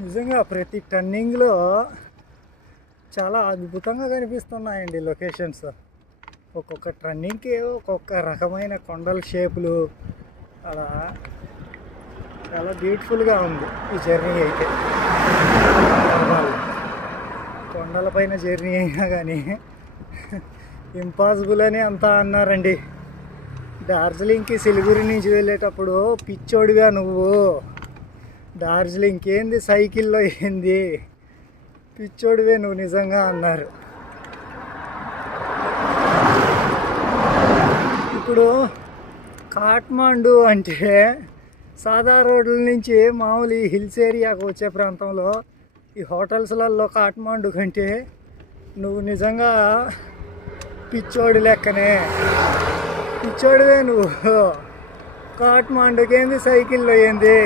నిజంగా ప్రతి టర్నింగ్లో చాలా అద్భుతంగా కనిపిస్తున్నాయండి లొకేషన్స్. ఒక్కొక్క టర్నింగ్కి ఒక్కొక్క రకమైన కొండల షేపులు అలా చాలా బ్యూటిఫుల్గా ఉంది ఈ జర్నీ అయితే. కొండలపైన జర్నీ అయినా కానీ ఇంపాసిబుల్ అని అంతా అన్నారండి. డార్జిలింగ్కి సిలిగురి నుంచి వెళ్ళేటప్పుడు పిచ్చోడిగా నువ్వు, డార్జిలింగ్కి ఏంది సైకిల్లో ఏంది, పిచ్చోడివే నువ్వు నిజంగా అన్నారు. ఇప్పుడు కాఠ్మాండు అంటే సాదా రోడ్ల నుంచి మామూలు ఈ హిల్స్ ఏరియాకు వచ్చే ప్రాంతంలో ఈ హోటల్స్లలో కాఠ్మాండు కంటే నువ్వు నిజంగా పిచ్చోడి లెక్కనే, పిచ్చోడివే నువ్వు. కాఠ్మాండుకి ఏంది సైకిల్లో ఏంది.